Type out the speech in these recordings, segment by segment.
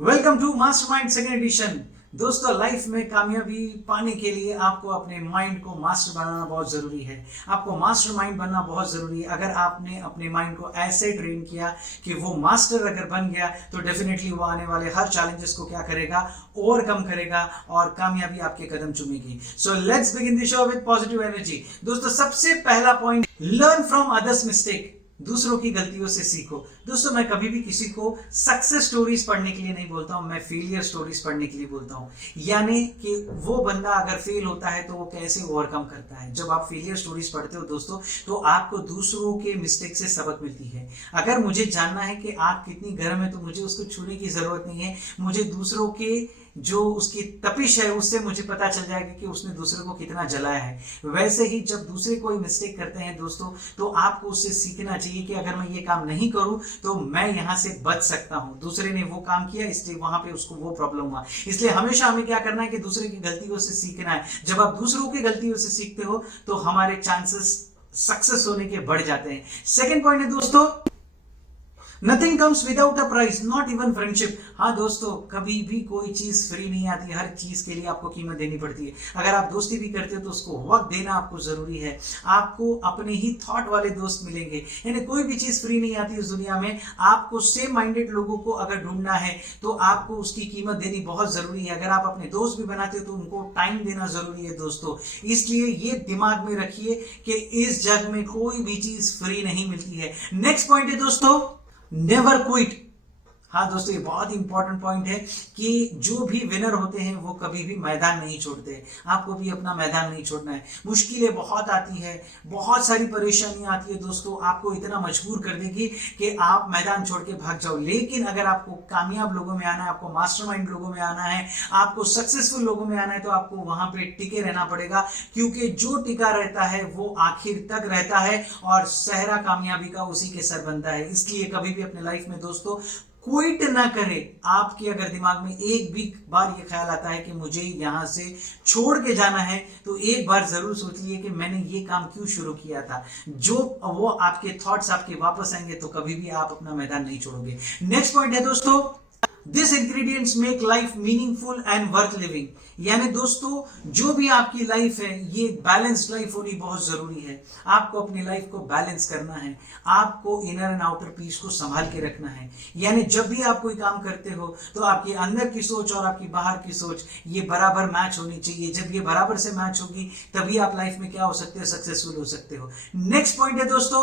Welcome to mastermind second edition. दोस्तों, life में कामयाबी पाने के लिए आपको अपने माइंड को मास्टर बनाना बहुत जरूरी है। आपको मास्टर माइंड बनना बहुत जरूरी है। अगर आपने अपने माइंड को ऐसे ट्रेन किया कि वो मास्टर अगर बन गया तो डेफिनेटली वो आने वाले हर चैलेंजेस को क्या करेगा, ओवरकम करेगा और कामयाबी आपके कदम चूमेगी। So let's begin the show with positive energy. दोस्तों, सबसे पहला point, learn from others mistake. दूसरों की गलतियों से सीखो। दोस्तों, मैं कभी भी किसी को सक्सेस स्टोरीज पढ़ने के लिए नहीं बोलता हूं, मैं फेलियर स्टोरीज पढ़ने के लिए बोलता हूं। यानी कि वो बंदा अगर फेल होता है तो वो कैसे ओवरकम करता है। जब आप फेलियर स्टोरीज पढ़ते हो दोस्तों, तो आपको दूसरों के मिस्टेक से सबक मिलती है। अगर मुझे जानना है कि आग कितनी गर्म है तो मुझे उसको छूने की जरूरत नहीं है, मुझे दूसरों के जो उसकी तपिश है उससे मुझे पता चल जाएगा कि उसने दूसरे को कितना जलाया है। वैसे ही जब दूसरे कोई मिस्टेक करते हैं दोस्तों, तो आपको उससे सीखना चाहिए कि अगर मैं ये काम नहीं करूं तो मैं यहां से बच सकता हूं। दूसरे ने वो काम किया इसलिए वहां पे उसको वो प्रॉब्लम हुआ। इसलिए हमेशा हमें क्या करना है कि दूसरे की गलतियों से सीखना है। जब आप दूसरों की गलतियों से सीखते हो तो हमारे चांसेस सक्सेस होने के बढ़ जाते हैं। सेकेंड पॉइंट है दोस्तों, nothing comes without a price, not even friendship. हाँ दोस्तों, कभी भी कोई चीज फ्री नहीं आती, हर चीज के लिए आपको कीमत देनी पड़ती है। अगर आप दोस्ती भी करते हो तो उसको वक्त देना आपको जरूरी है। आपको अपने ही थॉट वाले दोस्त मिलेंगे, यानी कोई भी चीज फ्री नहीं आती इस दुनिया में। आपको सेम माइंडेड लोगों को अगर ढूंढना है तो आपको उसकी कीमत देनी बहुत जरूरी है। अगर आप अपने दोस्त भी बनाते हो तो उनको टाइम देना जरूरी है दोस्तों। इसलिए ये दिमाग में रखिए कि इस जग में कोई भी चीज फ्री नहीं मिलती है। नेक्स्ट पॉइंट है दोस्तों, नेवर क्विट। हाँ दोस्तों, ये बहुत ही इंपॉर्टेंट पॉइंट है कि जो भी विनर होते हैं वो कभी भी मैदान नहीं छोड़ते। आपको भी अपना मैदान नहीं छोड़ना है। मुश्किलें बहुत आती है, बहुत सारी परेशानियां आती है दोस्तों, आपको इतना मजबूर कर देगी कि आप मैदान छोड़ के भाग जाओ। लेकिन अगर आपको कामयाब लोगों में आना है, आपको मास्टरमाइंड लोगों में आना है, आपको सक्सेसफुल लोगों में आना है, तो आपको वहां पे टिके रहना पड़ेगा। क्योंकि जो टिका रहता है वो आखिर तक रहता है और सहरा कामयाबी का उसी के सर बनता है। इसलिए कभी भी अपने लाइफ में दोस्तों क्विट ना करे। आपके अगर दिमाग में एक भी बार ये ख्याल आता है कि मुझे यहां से छोड़ के जाना है, तो एक बार जरूर सोच लिए कि मैंने ये काम क्यों शुरू किया था। जो वो आपके थॉट्स आपके वापस आएंगे तो कभी भी आप अपना मैदान नहीं छोड़ोगे। नेक्स्ट पॉइंट है दोस्तों, this ingredients make life meaningful and worth living. यानी दोस्तों, जो भी आपकी लाइफ है ये बैलेंस्ड लाइफ होनी बहुत जरूरी है। आपको अपनी लाइफ को बैलेंस करना है, आपको इनर एंड आउटर पीस को संभाल के रखना है। यानी जब भी आप कोई काम करते हो तो आपकी अंदर की सोच और आपकी बाहर की सोच ये बराबर मैच होनी चाहिए। जब ये बराबर से मैच होगी तभी आप लाइफ में क्या हो सकते हो, सक्सेसफुल हो सकते हो। नेक्स्ट पॉइंट है दोस्तों,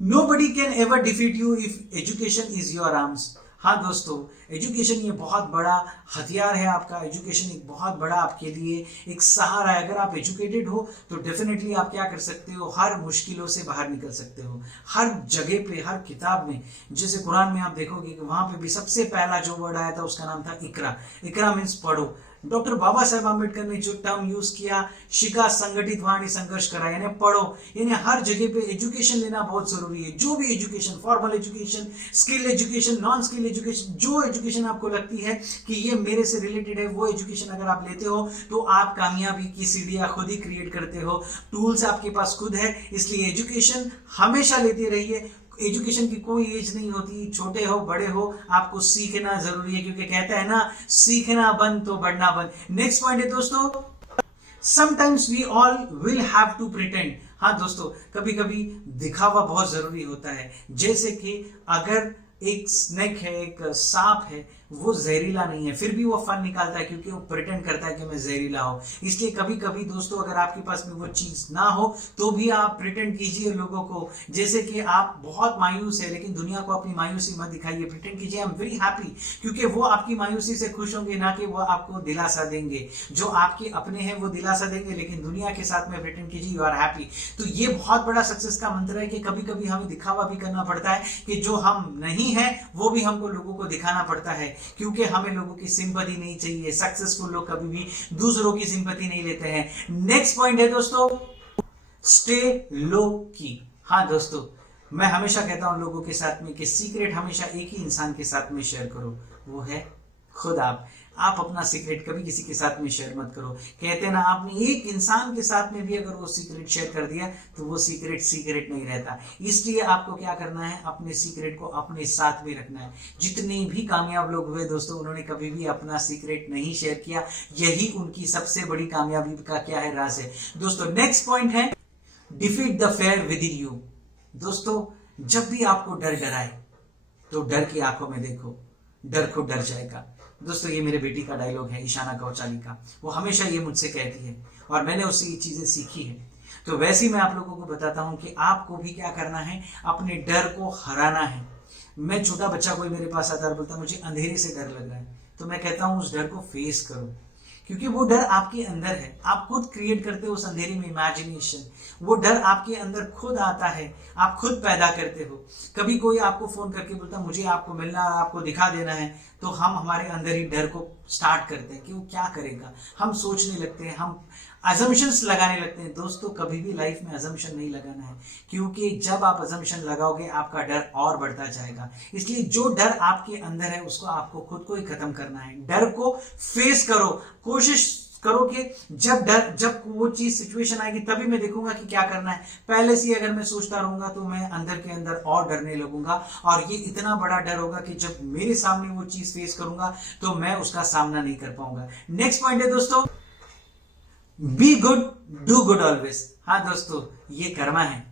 nobody can ever defeat you if education is your arms. हाँ दोस्तों, एजुकेशन ये बहुत बड़ा हथियार है आपका। एजुकेशन एक बहुत बड़ा आपके लिए एक सहारा है। अगर आप एजुकेटेड हो तो डेफिनेटली आप क्या कर सकते हो, हर मुश्किलों से बाहर निकल सकते हो। हर जगह पे, हर किताब में, जैसे कुरान में आप देखोगे कि वहां पे भी सबसे पहला जो वर्ड आया था उसका नाम था इकरा। इकरा मीन्स पढ़ो। डॉक्टर बाबा साहेब आम्बेडकर ने जो टर्म यूज किया, शिका संगठित वाणी संघर्ष करा, यानी पढ़ो। यानी हर जगह पे एजुकेशन लेना बहुत जरूरी है। जो भी education, formal education, skill education, non skill education, जो एजुकेशन आपको लगती है कि ये मेरे से रिलेटेड है, वो एजुकेशन अगर आप लेते हो तो आप कामयाबी की सीढ़ियां खुद ही क्रिएट करते हो। टूल्स आपके पास खुद है, इसलिए एजुकेशन हमेशा लेते रहिए। एजुकेशन की कोई एज नहीं होती, छोटे हो बड़े हो, आपको सीखना जरूरी है। क्योंकि कहता है ना, सीखना बंद तो बढ़ना बंद। नेक्स्ट पॉइंट है दोस्तों, sometimes we all will have to pretend. हाँ दोस्तों, कभी कभी दिखावा बहुत जरूरी होता है। जैसे कि अगर एक स्नेक है, एक सांप है, वो जहरीला नहीं है, फिर भी वो फन निकालता है क्योंकि वो प्रिटेंड करता है कि मैं जहरीला हूं। इसलिए कभी कभी दोस्तों, अगर आपके पास में वो चीज ना हो तो भी आप प्रिटेंड कीजिए लोगों को। जैसे कि आप बहुत मायूस है, लेकिन दुनिया को अपनी मायूसी मत दिखाइए, प्रिटेंड कीजिए आई एम वेरी हैप्पी। क्योंकि वो आपकी मायूसी से खुश होंगे, ना कि वो आपको दिलासा देंगे। जो आपके अपने हैं वो दिलासा देंगे, लेकिन दुनिया के साथ में प्रिटेंड कीजिए यू आर हैप्पी। तो ये बहुत बड़ा सक्सेस का मंत्र है कि कभी कभी हमें दिखावा भी करना पड़ता है कि जो हम नहीं है वो भी हमको लोगों को दिखाना पड़ता है। क्योंकि हमें लोगों की सिंपैथी नहीं चाहिए। सक्सेसफुल लोग कभी भी दूसरों की सिंपैथी नहीं लेते हैं। नेक्स्ट पॉइंट है दोस्तों, स्टे लो की। हाँ दोस्तों, मैं हमेशा कहता हूं लोगों के साथ में कि सीक्रेट हमेशा एक ही इंसान के साथ में शेयर करो, वो है खुद आप अपना सीक्रेट कभी किसी के साथ में शेयर मत करो। कहते हैं ना, आपने एक इंसान के साथ में भी अगर वो सीक्रेट शेयर कर दिया तो वो सीक्रेट नहीं रहता। इसलिए आपको क्या करना है, अपने सीक्रेट को अपने साथ में रखना है। जितने भी कामयाब लोग हुए दोस्तों, उन्होंने कभी भी अपना सीक्रेट नहीं शेयर किया। यही उनकी सबसे बड़ी कामयाबी का क्या है, राज है दोस्तों। नेक्स्ट पॉइंट है defeat the fair with in you. दोस्तों, जब भी आपको डर डराए तो डर की आंखों में देखो, डर को डर जाएगा। दोस्तों, ये मेरे बेटी का डायलॉग है, ईशाना कौचाली का। वो हमेशा ये मुझसे कहती है और मैंने उससे ये चीजें सीखी है। तो वैसे ही मैं आप लोगों को बताता हूं कि आपको भी क्या करना है, अपने डर को हराना है। मैं छोटा बच्चा कोई मेरे पास आता है और बोलता मुझे अंधेरे से डर लग रहा है, तो मैं कहता हूं उस डर को फेस करो, क्योंकि वो डर आपके अंदर है। आप खुद क्रिएट करते हो उस अंधेरे में इमेजिनेशन। वो डर आपके अंदर खुद आता है, आप खुद पैदा करते हो। कभी कोई आपको फोन करके बोलता मुझे आपको मिलना है, आपको दिखा देना है, तो हम हमारे अंदर ही डर को स्टार्ट करते हैं कि वो क्या करेगा। हम सोचने लगते हैं, हम अजम्पशंस लगाने लगते हैं। दोस्तों, कभी भी लाइफ में अजम्पशन नहीं लगाना है, क्योंकि जब आप अजम्पशन लगाओगे आपका डर और बढ़ता जाएगा। इसलिए जो डर आपके अंदर है उसको आपको खुद को ही खत्म करना है। डर को फेस करो, कोशिश करो कि जब वो चीज सिचुएशन आएगी तभी मैं देखूंगा कि क्या करना है। पहले से अगर मैं सोचता रहूंगा तो मैं अंदर के अंदर और डरने लगूंगा, और ये इतना बड़ा डर होगा कि जब मेरे सामने वो चीज फेस करूंगा तो मैं उसका सामना नहीं कर पाऊंगा। नेक्स्ट पॉइंट है दोस्तों, be good do good always. हाँ दोस्तों, ये कर्मा है,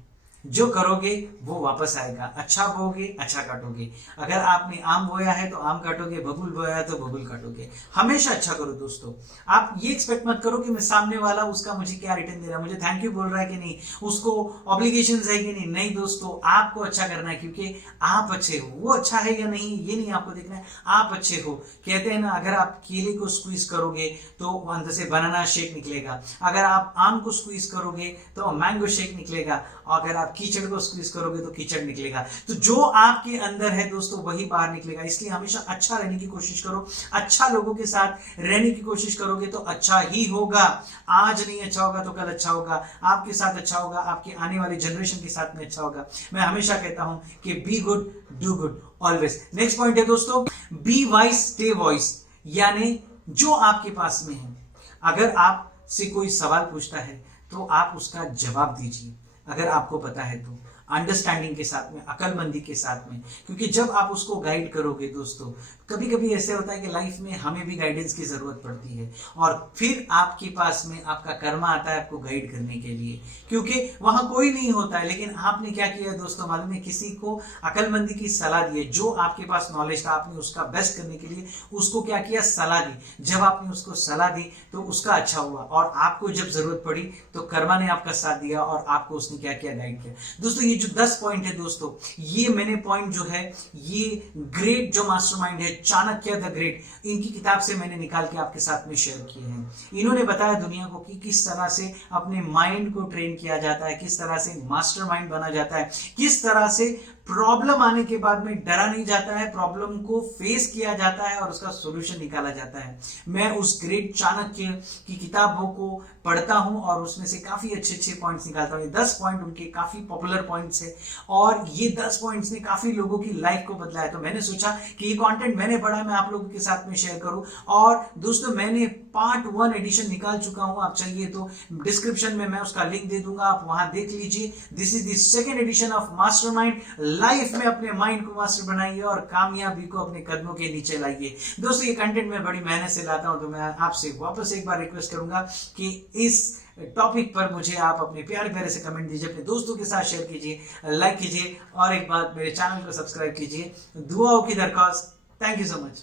जो करोगे वो वापस आएगा। अच्छा बोओगे अच्छा काटोगे। अगर आपने आम बोया है तो आम काटोगे, बबूल बोया है तो बबूल काटोगे। हमेशा अच्छा करो दोस्तों। आप ये एक्सपेक्ट मत करो कि मैं सामने वाला उसका मुझे क्या रिटर्न दे रहा है, मुझे थैंक यू बोल रहा है कि नहीं, उसको ऑब्लिगेशन है कि नहीं। नहीं दोस्तों, आपको अच्छा करना है, क्योंकि आप अच्छे हो। वो अच्छा है या नहीं ये नहीं आपको देखना है, आप अच्छे हो। कहते हैं ना, अगर आप केले को स्क्वीज करोगे तो अंदर से बनाना शेक निकलेगा, अगर आप आम को स्क्वीज करोगे तो मैंगो शेक निकलेगा, अगर आप कीचड़ को स्क्वीज करोगे तो कीचड़ निकलेगा। तो जो आपके अंदर है दोस्तों वही बाहर निकलेगा। इसलिए हमेशा अच्छा रहने की कोशिश करो, अच्छा लोगों के साथ रहने की कोशिश करोगे तो अच्छा ही होगा। आज नहीं अच्छा होगा तो कल अच्छा होगा, आपके साथ अच्छा होगा, आपके आने वाली जनरेशन के साथ में अच्छा होगा। मैं हमेशा कहता हूं कि be good do good always. Next point है दोस्तों, बी वाइज स्टे वॉइस। यानी जो आपके पास में है, अगर आपसे कोई सवाल पूछता है तो आप उसका जवाब दीजिए, अगर आपको पता है तो, अंडरस्टैंडिंग के साथ में, अकलमंदी के साथ में। क्योंकि जब आप उसको गाइड करोगे दोस्तों, कभी कभी ऐसे होता है कि लाइफ में हमें भी गाइडेंस की जरूरत पड़ती है, और फिर आपके पास में आपका कर्मा आता है आपको गाइड करने के लिए, क्योंकि वहां कोई नहीं होता है। लेकिन आपने क्या किया दोस्तों मालूम है, किसी को अकलमंदी की सलाह दी है, जो आपके पास नॉलेज था आपने उसका बेस्ट करने के लिए उसको क्या किया, सलाह दी। जब आपने उसको सलाह दी तो उसका अच्छा हुआ, और आपको जब जरूरत पड़ी तो कर्मा ने आपका साथ दिया और आपको उसने क्या किया, गाइड किया। दोस्तों, ये जो 10 पॉइंट है दोस्तों, ये मैंने पॉइंट जो है ये ग्रेट जो मास्टरमाइंड है चाणक्य द ग्रेट, इनकी किताब से मैंने निकाल के आपके साथ में शेयर किए हैं। इन्होंने बताया दुनिया को कि किस तरह से अपने माइंड को ट्रेन किया जाता है, किस तरह से मास्टरमाइंड बना जाता है, किस तरह से प्रॉब्लम आने के बाद में डरा नहीं जाता है, प्रॉब्लम को फेस किया जाता है और उसका सॉल्यूशन निकाला जाता है। मैं उस ग्रेट चाणक्य की किताबों को पढ़ता हूं और उसमें से काफी अच्छे अच्छे पॉइंट्स निकालता हूं। 10 पॉइंट उनके काफी पॉपुलर पॉइंट्स है, और ये 10 पॉइंट्स ने काफी लोगों की लाइफ को बदला है। तो मैंने सोचा कि ये कंटेंट मैंने पढ़ा, मैं आप लोगों के साथ में शेयर करूं। और दोस्तों, मैंने पार्ट 1 एडिशन निकाल चुका हूं, आप चाहिए तो डिस्क्रिप्शन में मैं उसका लिंक दे दूंगा, आप वहां देख लीजिए। This is the second edition of mastermind. Life में अपने माइंड को मास्टर बनाइए और कामयाबी को अपने कदमों के नीचे लाइए। दोस्तों, ये कंटेंट मैं बड़ी मेहनत से लाता हूं, तो मैं आपसे वापस एक बार रिक्वेस्ट करूंगा कि इस टॉपिक पर मुझे आप अपने प्यारे प्यारे से कमेंट दीजिए, अपने दोस्तों के साथ शेयर कीजिए, लाइक कीजिए, और एक बात, मेरे चैनल को सब्सक्राइब कीजिए। दुआओं की दरख्वास्त। Thank you so much.